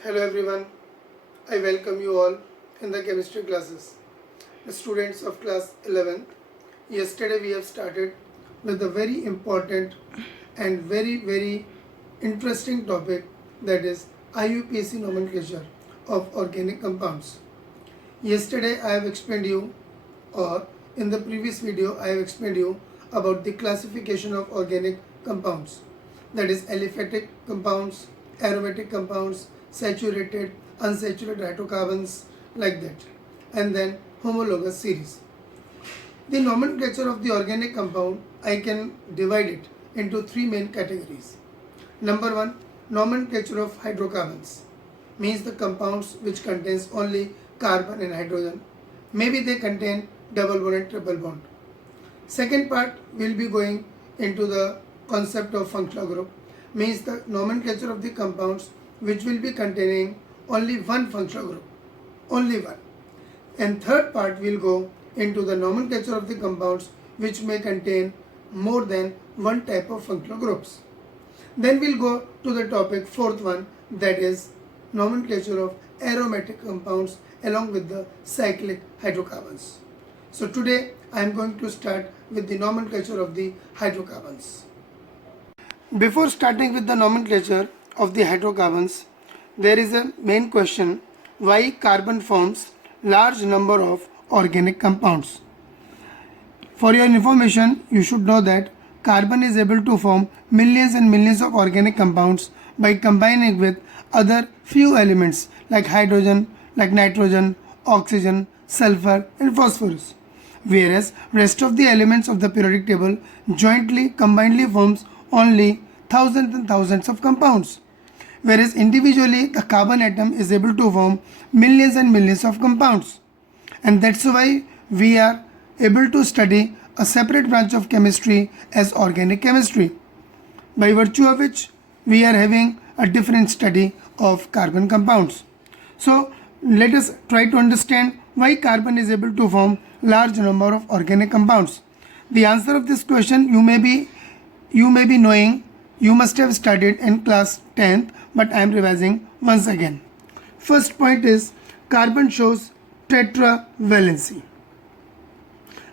Hello everyone, I welcome you all in the chemistry classes. The students of class 11th, yesterday we have started with a very important and very interesting topic, that is IUPAC nomenclature of organic compounds. Yesterday I have explained you, or in the previous video I have explained you about the classification of organic compounds, that is aliphatic compounds, aromatic compounds, saturated, unsaturated hydrocarbons, like that, and then homologous series. The nomenclature of the organic compound, I can divide it into three main categories. Number one, nomenclature of hydrocarbons, means the compounds which contains only carbon and hydrogen. Maybe they contain double bond and triple bond. Second part will be going into the concept of functional group, means the nomenclature of the compounds which will be containing only one functional group, only one. And third part will go into the nomenclature of the compounds which may contain more than one type of functional groups. Then we'll go to the topic fourth one, that is nomenclature of aromatic compounds along with the cyclic hydrocarbons. So today I am going to start with the nomenclature of the hydrocarbons. Before starting with the nomenclature of the hydrocarbons, there is a main question: why carbon forms large number of organic compounds? For your information, you should know that carbon is able to form millions and millions of organic compounds by combining with other few elements like hydrogen, like nitrogen, oxygen, sulfur and phosphorus, whereas rest of the elements of the periodic table jointly combinedly forms only thousands and thousands of compounds, whereas individually the carbon atom is able to form millions and millions of compounds. And that's why we are able to study a separate branch of chemistry as organic chemistry, by virtue of which we are having a different study of carbon compounds. So let us try to understand why carbon is able to form large number of organic compounds. The answer of this question you may be knowing, you must have studied in class 10th, but I am revising once again. First point is carbon shows tetravalency.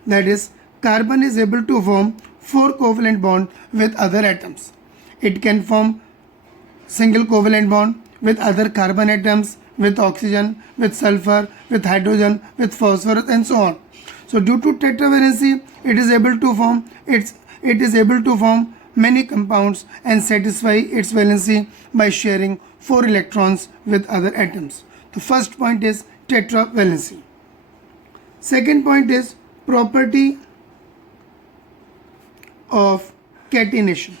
That is, carbon is able to form 4 covalent bonds with other atoms. It can form single covalent bond with other carbon atoms, with oxygen, with sulfur, with hydrogen, with phosphorus and so on. So due to tetravalency, it is able to form many compounds and satisfy its valency by sharing 4 electrons with other atoms. The first point is tetravalency. Second point is property of catenation.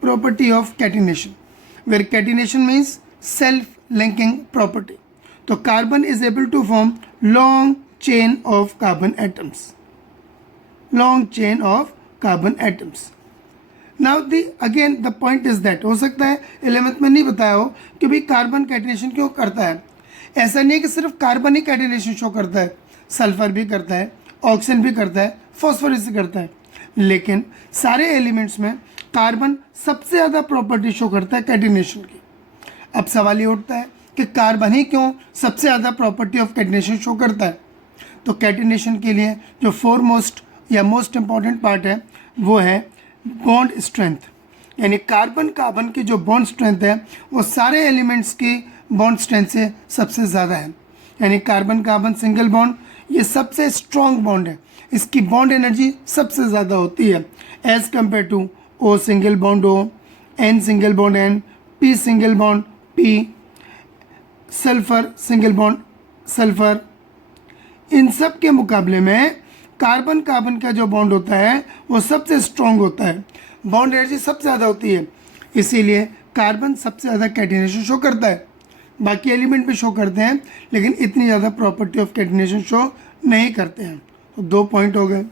Property of catenation, where catenation means self-linking property. So carbon is able to form long chain of carbon atoms. Long chain of carbon atoms. Now the point is that हो सकता है 11th में नहीं बताया हो कि भाई carbon catenation क्यों करता है. ऐसा नहीं है कि सिर्फ कार्बन ही कैटिनेशन शो करता है, सल्फर भी करता है, ऑक्सीजन भी करता है, फॉस्फोरस भी करता है, लेकिन सारे एलिमेंट्स में कार्बन सबसे ज़्यादा प्रॉपर्टी शो करता है कैटिनेशन की. अब सवाल ये उठता है कि कार्बन ही क्यों सबसे ज़्यादा प्रॉपर्टी ऑफ कैटिनेशन शो करता है. तो कैटिनेशन के लिए जो फोरमोस्ट या मोस्ट इम्पॉर्टेंट पार्ट है वो है बॉन्ड स्ट्रेंथ, यानी कार्बन कार्बन की जो बॉन्ड स्ट्रेंथ है वो सारे एलिमेंट्स की बॉन्ड स्ट्रेंथ से सबसे ज़्यादा है. यानी कार्बन कार्बन सिंगल बॉन्ड ये सबसे स्ट्रॉन्ग बॉन्ड है, इसकी बॉन्ड एनर्जी सबसे ज़्यादा होती है as compare to O single bond O, N single bond N, P single bond P, sulphur single bond sulphur. इन सब के मुकाबले में कार्बन कार्बन का जो बॉन्ड होता है वो सबसे स्ट्रॉन्ग होता है, बॉन्ड एनर्जी सबसे ज़्यादा होती है, इसीलिए कार्बन सबसे ज़्यादा कैटिनेशन शो करता है. बाकी एलिमेंट भी शो करते हैं लेकिन इतनी ज़्यादा प्रॉपर्टी ऑफ कैटिनेशन शो नहीं करते हैं. तो 2 पॉइंट हो गए.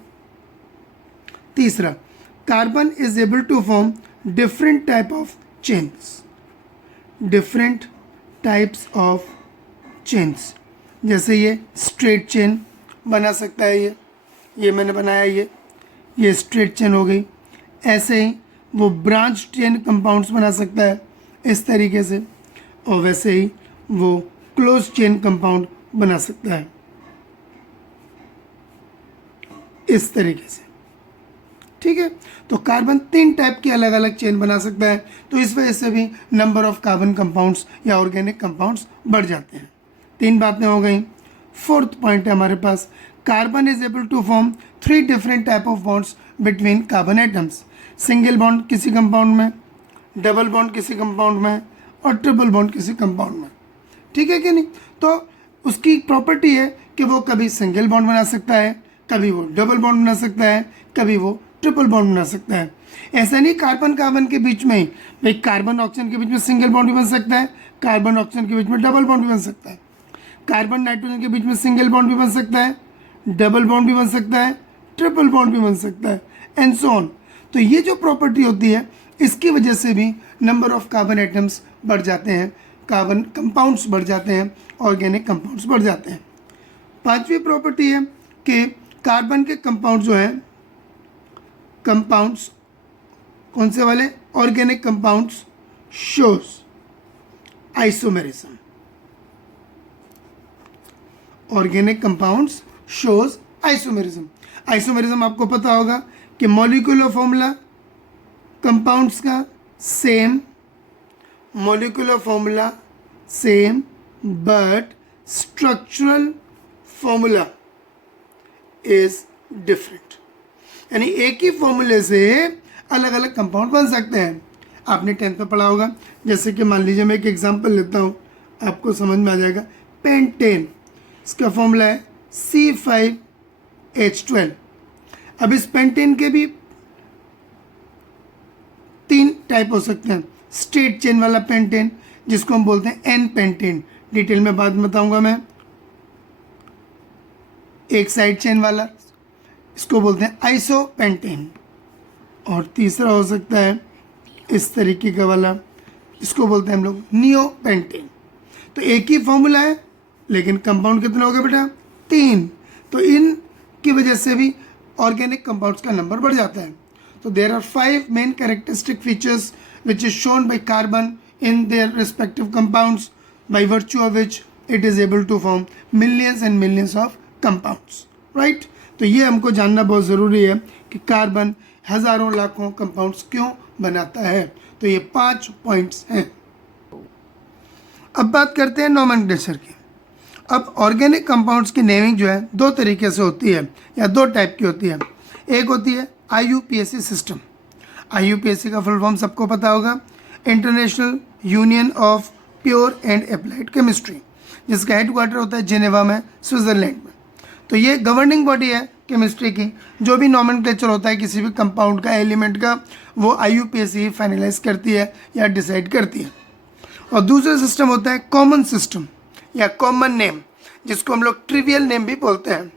तीसरा, carbon is able to form different type of chains. Different types of chains, जैसे ये स्ट्रेट चेन बना सकता है, ये मैंने बनाया, ये स्ट्रेट चेन हो गई. ऐसे ही वो ब्रांच चेन कंपाउंड्स बना सकता है, इस तरीके से, और वैसे ही वो क्लोज चेन कंपाउंड बना सकता है इस तरीके से। ठीक है, तो कार्बन 3 टाइप की अलग अलग चेन बना सकता है, तो इस वजह से भी नंबर ऑफ कार्बन कंपाउंड्स या ऑर्गेनिक कंपाउंड्स बढ़ जाते हैं। 3 बातें हो गई। 4th पॉइंट है हमारे पास, carbon is able to form 3 different type of bonds between carbon atoms. Single bond किसी कंपाउंड में, डबल बॉन्ड किसी कंपाउंड में, और ट्रिपल बॉन्ड किसी कंपाउंड में। ठीक है कि नहीं? तो उसकी प्रॉपर्टी है कि वो कभी सिंगल बॉन्ड बना सकता है, कभी वो डबल बॉन्ड बना सकता है, कभी वो ट्रिपल बॉन्ड बना सकता है। ऐसा नहीं कार्बन कार्बन के बीच में ही, भाई कार्बन ऑक्सीजन के बीच में सिंगल बॉन्ड भी बन सकता है, कार्बन ऑक्सीजन के बीच में डबल बॉन्ड भी बन सकता है, कार्बन नाइट्रोजन के बीच में सिंगल बॉन्ड भी बन सकता है, डबल बॉन्ड भी बन सकता है, ट्रिपल बॉन्ड भी बन सकता है, एंड सो ऑन। तो ये जो प्रॉपर्टी होती है, इसकी वजह से भी नंबर ऑफ कार्बन एटम्स बढ़ जाते हैं, कार्बन कंपाउंड्स बढ़ जाते हैं, ऑर्गेनिक कंपाउंड्स बढ़ जाते हैं। 5वीं प्रॉपर्टी है कि कार्बन के कंपाउंड जो है, कंपाउंड्स कौन से वाले, organic compounds shows isomerism. Organic compounds shows isomerism. Isomerism आपको पता होगा कि मॉलिक्यूलर फॉर्मूला कंपाउंड्स का same, molecular formula same, but structural formula is different. यानी एक ही फॉर्मूले से अलग अलग कंपाउंड बन सकते हैं। आपने 10th में पढ़ा होगा, जैसे कि मान लीजिए मैं एक एग्जांपल लेता हूँ, आपको समझ में आ जाएगा। पेंटेन, इसका फॉर्मूला है C5H12। अब इस पेंटेन के भी 3 टाइप हो सकते हैं। स्ट्रेट चेन वाला पेंटेन, जिसको हम बोलते हैं एन पेंटेन, डिटेल में बाद में बताऊंगा मैं। एक साइड चेन वाला, इसको बोलते हैं आइसोपेंटेन। और तीसरा हो सकता है इस तरीके का वाला, इसको बोलते हैं हम लोग नियोपेंटेन। तो एक ही फॉर्मूला है, लेकिन कंपाउंड कितने हो गए बेटा? 3। तो इन की वजह से भी ऑर्गेनिक कंपाउंड्स का नंबर बढ़ जाता है। तो there are 5 main characteristic features which is shown by carbon in their respective compounds, by virtue of which it is able to form millions and millions of compounds, right? तो ये हमको जानना बहुत ज़रूरी है कि कार्बन हज़ारों लाखों कंपाउंड्स क्यों बनाता है। तो ये 5 पॉइंट्स हैं। अब बात करते हैं नोमेनक्लेचर की। अब ऑर्गेनिक कंपाउंड्स की नेमिंग जो है 2 तरीके से होती है, या 2 टाइप की होती है। एक होती है IUPAC सिस्टम। IUPAC का फुल फॉर्म सबको पता होगा, international union of pure and applied chemistry, जिसका हेडक्वार्टर होता है जिनेवा में, स्विट्ज़रलैंड में। तो ये गवर्निंग बॉडी है केमिस्ट्री की। जो भी नॉमेनक्लेचर होता है किसी भी कंपाउंड का, एलिमेंट का, वो IUPAC ही फाइनलाइज करती है या डिसाइड करती है। और दूसरा सिस्टम होता है कॉमन सिस्टम या कॉमन नेम, जिसको हम लोग ट्रिवियल नेम भी बोलते हैं।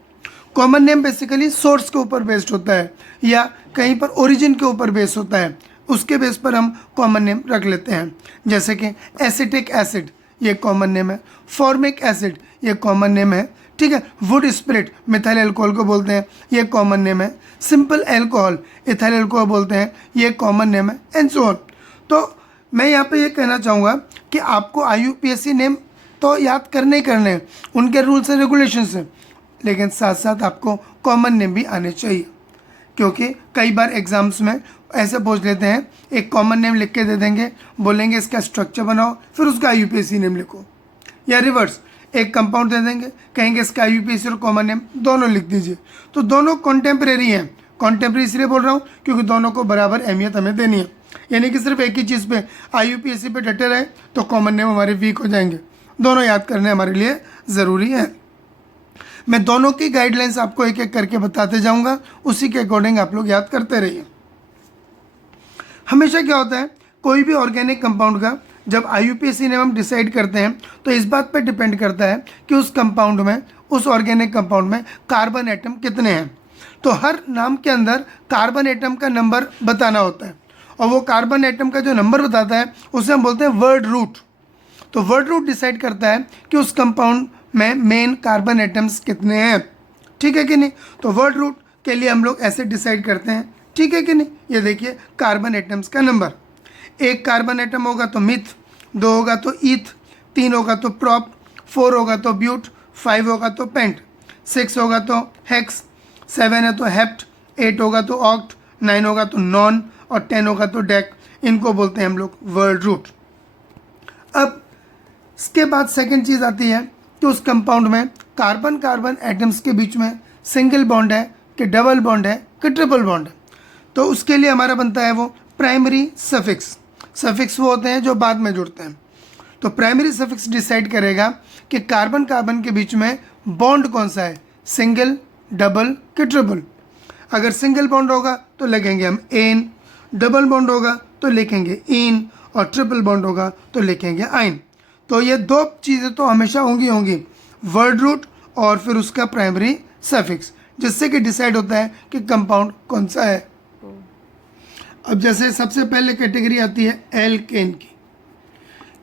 कॉमन नेम बेसिकली सोर्स के ऊपर बेस्ड होता है, या कहीं पर ओरिजिन के ऊपर बेस होता है, उसके बेस पर हम कॉमन नेम रख लेते हैं। जैसे कि एसिटिक एसिड, ये कॉमन नेम है। फॉर्मिक एसिड, ये कॉमन नेम है। ठीक है, वुड स्पिरिट, मिथाइल अल्कोहल को बोलते हैं, ये कॉमन नेम है। सिंपल अल्कोहल, इथाइल अल्कोहल बोलते हैं, ये कॉमन नेम है, एंड सो ऑन। तो मैं यहाँ पे ये कहना चाहूँगा कि आपको IUPAC नेम तो याद करने ही करने हैं, उनके रूल्स एंड रेगुलेशन से, लेकिन साथ साथ आपको कॉमन नेम भी आने चाहिए। क्योंकि कई बार एग्जाम्स में ऐसे पूछ लेते हैं, एक कॉमन नेम लिख के दे देंगे, बोलेंगे इसका स्ट्रक्चर बनाओ, फिर उसका IUPAC नेम लिखो। या रिवर्स, एक कंपाउंड दे देंगे, कहेंगे इसका IUPAC और कॉमन नेम दोनों लिख दीजिए। तो दोनों कॉन्टेम्प्रेरी हैं। कॉन्टेम्प्रेरी इसलिए बोल रहा हूँ क्योंकि दोनों को बराबर अहमियत हमें देनी है। यानी कि सिर्फ एक ही चीज़ पे IUPAC पे डटे रहे तो कॉमन नेम हमारे वीक हो जाएंगे। दोनों याद करने हमारे लिए ज़रूरी है। मैं दोनों की गाइडलाइंस आपको एक एक करके बताते जाऊंगा, उसी के अकॉर्डिंग आप लोग याद करते रहिए। हमेशा क्या होता है, कोई भी ऑर्गेनिक कंपाउंड का जब IUPAC नेम हम डिसाइड करते हैं तो इस बात पर डिपेंड करता है कि उस कंपाउंड में, उस ऑर्गेनिक कंपाउंड में कार्बन एटम कितने हैं। तो हर नाम के अंदर कार्बन एटम का नंबर बताना होता है, और वो कार्बन एटम का जो नंबर बताता है उसे हम बोलते हैं वर्ड रूट। तो वर्ड रूट डिसाइड करता है कि उस कंपाउंड में मेन कार्बन एटम्स कितने हैं। ठीक है कि नहीं? तो वर्ड रूट के लिए हम लोग ऐसे डिसाइड करते हैं। ठीक है कि नहीं? ये देखिए कार्बन एटम्स का नंबर, एक कार्बन एटम होगा तो मिथ, 2 होगा तो ईथ, 3 होगा तो प्रॉप, 4 होगा तो ब्यूट, 5 होगा तो पेंट, 6 होगा तो हेक्स, 7 है तो हेप्ट, 8 होगा तो ऑक्ट, 9 होगा तो नॉन और 10 होगा तो डेक। इनको बोलते हैं हम लोग वर्ड रूट। अब इसके बाद सेकंड चीज़ आती है कि उस कंपाउंड में कार्बन कार्बन एटम्स के बीच में सिंगल बॉन्ड है कि डबल बॉन्ड है कि ट्रिपल बॉन्ड है। तो उसके लिए हमारा बनता है वो प्राइमरी सफिक्स। सफिक्स वो होते हैं जो बाद में जुड़ते हैं। तो प्राइमरी सफिक्स डिसाइड करेगा कि कार्बन कार्बन के बीच में बॉन्ड कौन सा है, सिंगल, डबल कि ट्रिपल। अगर सिंगल बॉन्ड होगा तो लिखेंगे हम एन, डबल बॉन्ड होगा तो लिखेंगे इन और ट्रिपल बॉन्ड होगा तो लिखेंगे आइन। तो ये दो चीज़ें तो हमेशा होंगी, वर्ड रूट और फिर उसका प्राइमरी सफिक्स, जिससे कि डिसाइड होता है कि कंपाउंड कौन सा है। अब जैसे सबसे पहले कैटेगरी आती है एल्केन की।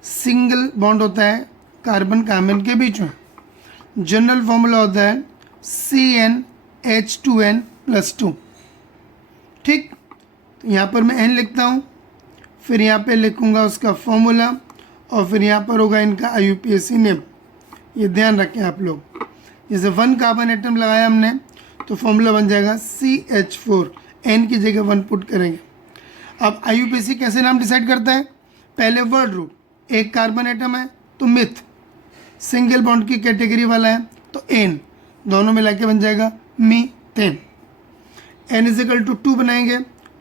सिंगल बॉन्ड होता है कार्बन कार्बन के बीच में। जनरल फॉर्मूला होता है CnH2n+2। ठीक, तो यहाँ पर मैं एन लिखता हूँ, फिर यहाँ पे लिखूँगा उसका फॉर्मूला और फिर यहाँ पर होगा इनका IUPAC नेम। ये ध्यान रखें आप लोग। जैसे 1 कार्बन एटम लगाया हमने तो फॉर्मूला बन जाएगा CH4, एन की जगह 1 पुट करेंगे। अब IUPAC कैसे नाम डिसाइड करता है, पहले वर्ड रूट, एक कार्बन एटम है तो मिथ, सिंगल बॉन्ड की कैटेगरी वाला है तो एन, दोनों मिला के बन जाएगा मीथेन। N=2 बनाएंगे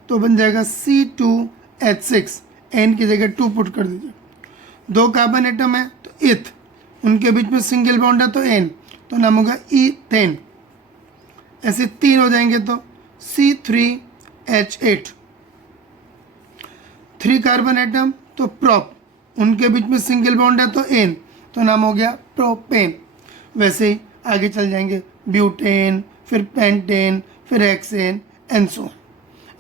तो बन जाएगा C2H6, एन की जगह 2 पुट कर दीजिए। 2 कार्बन एटम है तो इथ, उनके बीच में सिंगल बॉन्ड है तो एन, तो नाम होगा ईथेन। ऐसे 3 हो जाएंगे तो C3H8। 3 कार्बन एटम तो प्रॉप, उनके बीच में सिंगल बॉन्ड है तो एन, तो नाम हो गया प्रोपेन। वैसे ही आगे चल जाएंगे ब्यूटेन, फिर पेंटेन, फिर हेक्सेन एंड सो ऑन।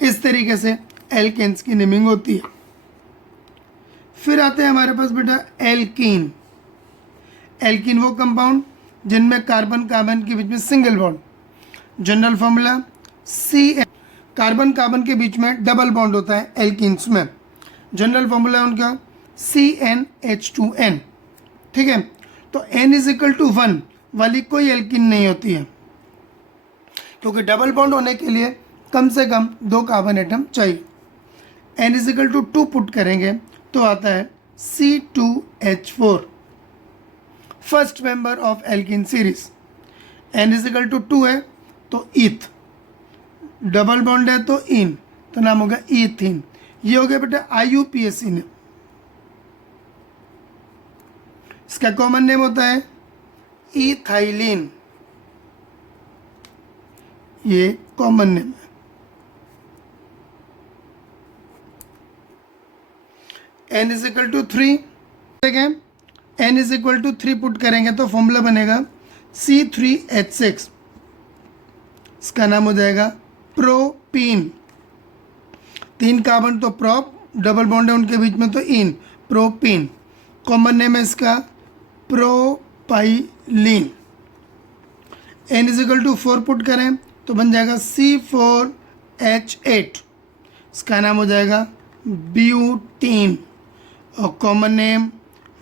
इस तरीके से एल्केन्स की नेमिंग होती है। फिर आते हैं हमारे पास बेटा एल्कीन। एल्कीन वो कंपाउंड जिनमें कार्बन कार्बन के बीच में single bond. General formula CN, carbon carbon के बीच में डबल बॉन्ड होता है एल्कीन्स में। जनरल फॉर्मूला उनका CnH2n। ठीक है, तो N=1 वाली कोई एल्कीन नहीं होती है, क्योंकि डबल बॉन्ड होने के लिए कम से कम 2 कार्बन एटम चाहिए। N=2 पुट करेंगे तो आता है C2H4, first member of alkene series. N=2 है तो ईथ, डबल बॉन्ड है तो इन, तो नाम होगा ईथीन। ये हो गया बेटा IUPAC ने। इसका कॉमन नेम होता है इथाइलिन, ये कॉमन नेम है। N=3, N=3 पुट करेंगे तो फॉर्मूला बनेगा C3H6, इसका नाम हो जाएगा प्रोपीन। 3 कार्बन तो प्रॉप, डबल बॉन्ड है उनके बीच में तो इन, प्रोपीन। कॉमन नेम है इसका प्रोपाइलिन। N=4 पुट करें तो बन जाएगा C4H8, इसका नाम हो जाएगा ब्यूटीन और कॉमन नेम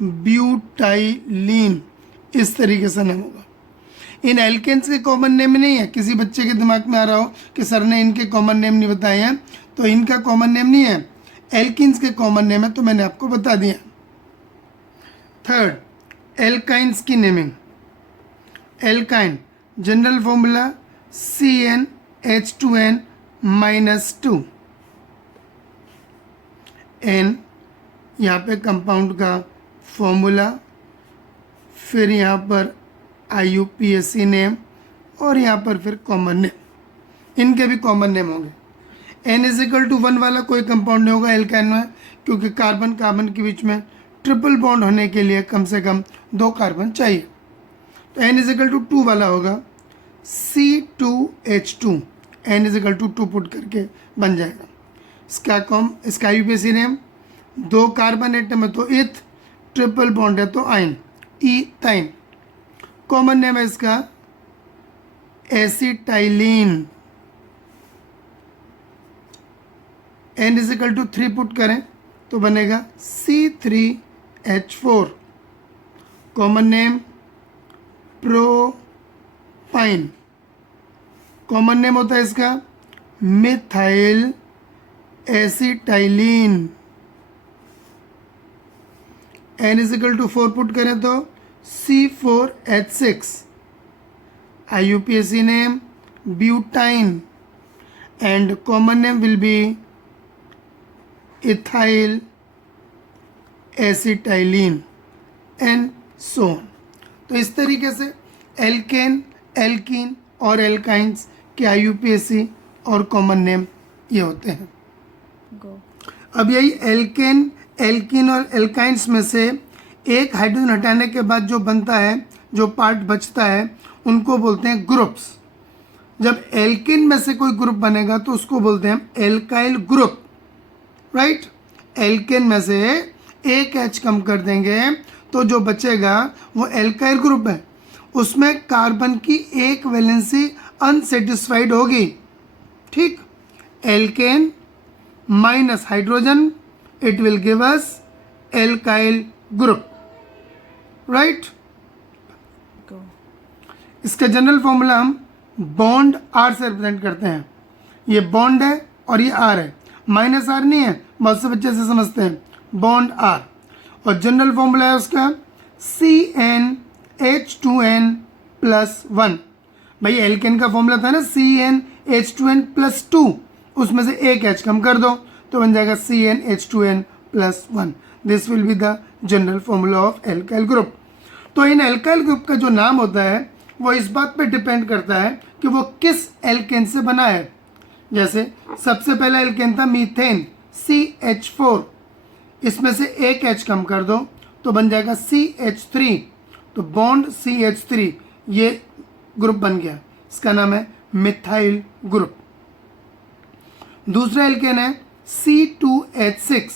ब्यूटाइलिन। इस तरीके से नाम होगा। इन एल्केन्स के कॉमन नेम नहीं है, किसी बच्चे के दिमाग में आ रहा हो कि सर ने इनके कॉमन नेम नहीं बताए हैं, तो इनका कॉमन नेम नहीं है, एल्किन्स के कॉमन नेम है, तो मैंने आपको बता दिया। थर्ड, एल्काइंस की naming. Alkyne general formula CnH2n-2, n यहाँ पे कंपाउंड का फॉर्मूला, फिर यहाँ पर IUPAC नेम और यहाँ पर फिर कॉमन नेम, इनके भी कॉमन नेम होंगे। N=1 वाला कोई कंपाउंड नहीं होगा एल्काइन में, क्योंकि कार्बन कार्बन के बीच में ट्रिपल बॉन्ड होने के लिए कम से कम 2 कार्बन चाहिए। तो N=2 वाला होगा C2H2, N=2 पुट करके बन जाएगा। इसका IUPAC नेम, 2 कार्बन एटम है तो इथ, ट्रिपल बॉन्ड है तो आइन, ईथाइन। कॉमन नेम है इसका एसिटाइलिन। N=3 पुट करें तो बनेगा C3H6, H4, common name propyne, common name होता है इसका methyl acetylene. N is equal to 4 put करें तो C4H6, IUPAC name butane and common name will be ethyl acetylene and so on। तो इस तरीके से एल्केन, एल्कीन और एल्काइंस के IUPAC और कॉमन नेम ये होते हैं। अब यही एल्केन, एल्कीन और एल्काइंस में से एक हाइड्रोजन हटाने के बाद जो बनता है, जो पार्ट बचता है, उनको बोलते हैं ग्रुप्स। जब एल्किन में से कोई ग्रुप बनेगा तो उसको बोलते हैं एल्काइल ग्रुप, राइट। एल्केन में से एक H कम कर देंगे तो जो बचेगा वो एल्काइल ग्रुप है, उसमें कार्बन की एक वैलेंसी अनसेटिस्फाइड होगी, ठीक। Alkane minus hydrogen, it will give us alkyl group, right. इसका जनरल फॉर्मूला हम बॉन्ड R से रिप्रेजेंट करते हैं। ये बॉन्ड है और ये R है, माइनस R नहीं है, बहुत से बच्चे से समझते हैं, बॉन्ड R। और जनरल फॉर्मूला है उसका CnH2n+1। भाई एल्केन का फॉर्मूला था ना CnH2n+2, उसमें से एक H कम कर दो तो बन जाएगा CnH2n+1। This will be the general formula of alkyl group. तो इन एल्काइल ग्रुप का जो नाम होता है वो इस बात पे डिपेंड करता है कि वो किस एल्केन से बना है। जैसे सबसे पहला एल्केन था मीथेन CH4, इसमें से एक H कम कर दो तो बन जाएगा CH3, तो बॉन्ड CH3 ये ग्रुप बन गया, इसका नाम है मिथाइल ग्रुप। दूसरा एल्केन है C2H6,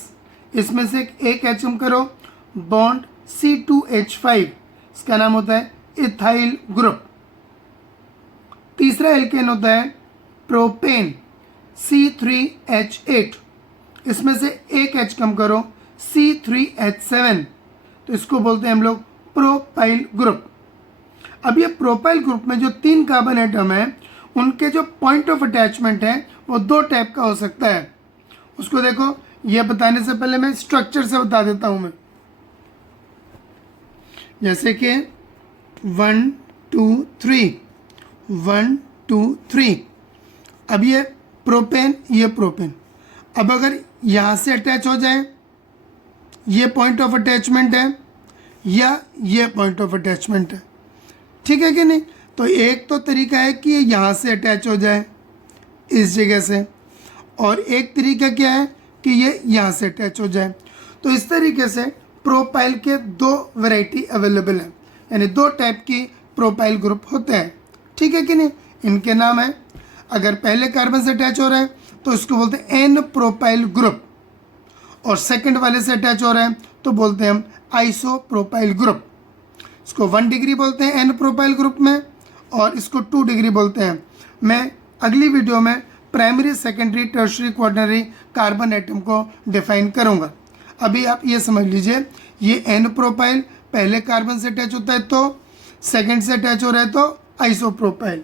इसमें से एक H कम करो, बॉन्ड C2H5, इसका नाम होता है इथाइल ग्रुप। तीसरा एल्केन होता है प्रोपेन C3H8, इसमें से एक H कम करो C3H7, तो इसको बोलते हैं हम लोग प्रोपाइल ग्रुप। अब ये प्रोपाइल ग्रुप में जो 3 कार्बन एटम है उनके जो पॉइंट ऑफ अटैचमेंट है वो 2 टाइप का हो सकता है। उसको देखो, ये बताने से पहले मैं स्ट्रक्चर से बता देता हूं मैं। जैसे कि 1 2 3, 1 2 3। अब ये प्रोपेन, ये प्रोपेन। अब अगर यहाँ से अटैच हो जाए, ये पॉइंट ऑफ अटैचमेंट है या ये पॉइंट ऑफ अटैचमेंट है, ठीक है कि नहीं। तो एक तो तरीका है कि ये यहाँ से अटैच हो जाए इस जगह से, और एक तरीका क्या है कि ये यहाँ से अटैच हो जाए। तो इस तरीके से प्रोपाइल के 2 वैरायटी अवेलेबल हैं, यानी 2 टाइप की प्रोपाइल ग्रुप होते हैं, ठीक है कि नहीं। इनके नाम है, अगर पहले कार्बन से अटैच हो रहा है तो इसको बोलते हैं एन प्रोपाइल ग्रुप, और सेकंड वाले से अटैच हो रहा है तो बोलते हैं हम आइसो प्रोपाइल ग्रुप। इसको 1 डिग्री बोलते हैं एन प्रोपाइल ग्रुप में, और इसको 2 डिग्री बोलते हैं। मैं अगली वीडियो में primary, secondary, tertiary, quaternary carbon atom को डिफाइन करूंगा। अभी आप ये समझ लीजिए, ये एन प्रोपाइल पहले कार्बन से अटैच होता है तो, सेकंड से अटैच हो रहा है तो आइसोप्रोपाइल।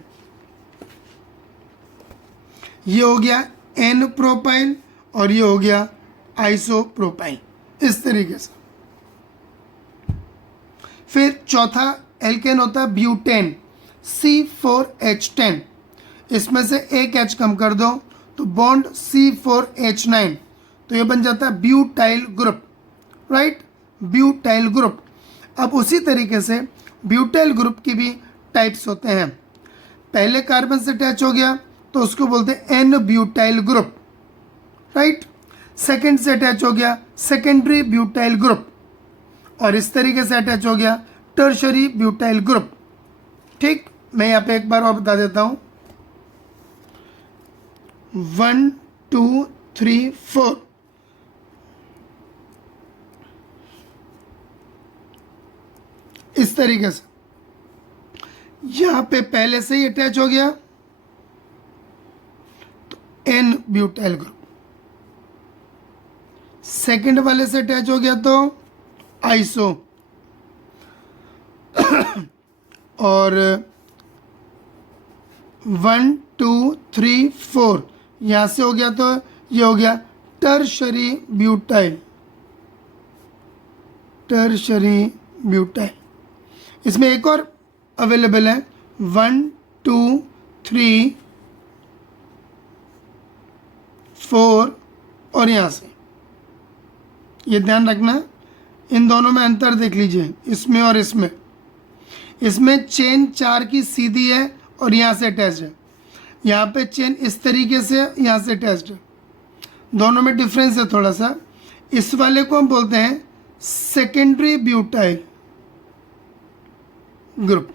ये हो गया एन प्रोपाइल और ये हो गया आइसोप्रोपाइल, इस तरीके से। फिर चौथा एल्केन होता है ब्यूटेन C4H10, इसमें से एक H कम कर दो तो बॉन्ड C4H9, तो ये बन जाता है butyl group, right, butyl group. अब उसी तरीके से ब्यूटाइल ग्रुप की भी टाइप्स होते हैं। पहले कार्बन से अटैच हो गया तो उसको बोलते हैं n butyl group, right. Second से अटैच हो गया सेकेंडरी ब्यूटाइल ग्रुप, और इस तरीके से अटैच हो गया टर्शरी ब्यूटाइल ग्रुप, ठीक। मैं यहाँ पे एक बार और बता देता हूँ, 1 2 3 4। इस तरीके से यहां पे पहले से ही अटैच हो गया तो एन ब्यूटाइल ग्रुप, सेकंड वाले से अटैच हो गया तो आइसो, और 1 2 3 4 यहाँ से हो गया तो ये हो गया टर्शरी ब्यूटाइल, टर्शरी ब्यूटाइल। इसमें एक और अवेलेबल है 1 2 3 4 और यहाँ से, ये ध्यान रखना, इन दोनों में अंतर देख लीजिए, इसमें और इसमें। इसमें चेन 4 की सीधी है और यहाँ से अटैच्ड है, यहाँ पे चेन इस तरीके से यहाँ से अटैच्ड है, दोनों में डिफरेंस है थोड़ा सा। इस वाले को हम बोलते हैं सेकेंडरी ब्यूटाइल ग्रुप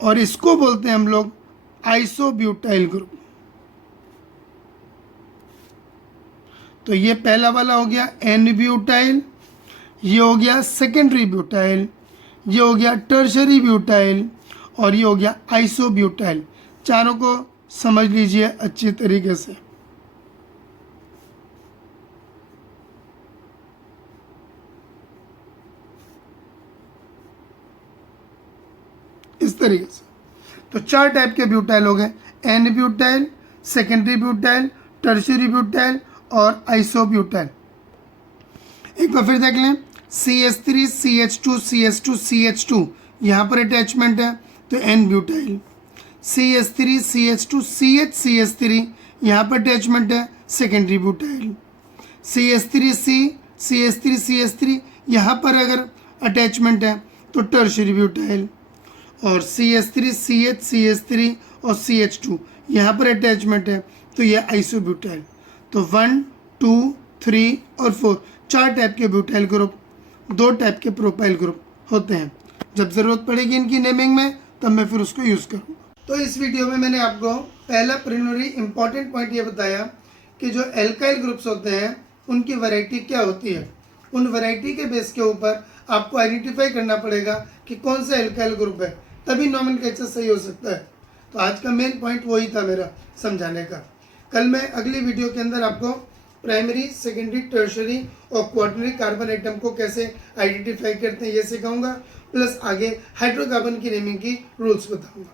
और इसको बोलते हैं हम लोग आइसोब्यूटाइल ग्रुप। तो ये पहला वाला हो गया एन ब्यूटाइल, ये हो गया सेकेंडरी ब्यूटाइल, ये हो गया टर्शरी ब्यूटाइल और ये हो गया आइसोब्यूटाइल। चारों को समझ लीजिए अच्छी तरीके से। इस तरीके से तो 4 टाइप के ब्यूटाइल हो गए, n butyl, secondary butyl, tertiary butyl और आइसोब्यूटाइल। एक बार फिर देख लें, CH3 CH2 CH2 CH2 यहाँ पर अटैचमेंट है तो N butyl, CH3 CH2 CH3 यहाँ पर अटैचमेंट है सेकेंडरी ब्यूटाइल, CH3 यहाँ पर अगर अटैचमेंट है तो टर्शरी ब्यूटाइल, और CH3 और CH2 यहाँ पर अटैचमेंट है तो ये आइसोब्यूटाइल। तो 1 2 3 और 4 4 टाइप के ब्यूटाइल ग्रुप, 2 टाइप के प्रोपाइल ग्रुप होते हैं। जब ज़रूरत पड़ेगी इनकी नेमिंग में तब मैं फिर उसको यूज़ करूँगा। तो इस वीडियो में मैंने आपको पहला प्रिलिमिनरी इंपॉर्टेंट पॉइंट ये बताया कि जो एल्काइल ग्रुप्स होते हैं उनकी वैरायटी क्या होती है। उन वैरायटी के बेस के ऊपर आपको आइडेंटिफाई करना पड़ेगा कि कौन सा एल्काइल ग्रुप है, तभी नॉमेनक्लेचर सही हो सकता है। तो आज का मेन पॉइंट वही था मेरा समझाने का। कल मैं अगली वीडियो के अंदर आपको प्राइमरी, सेकेंडरी, टर्शरी और क्वार्टनरी कार्बन एटम को कैसे आइडेंटिफाई करते हैं ये सिखाऊंगा, प्लस आगे हाइड्रोकार्बन की नेमिंग की रूल्स बताऊंगा।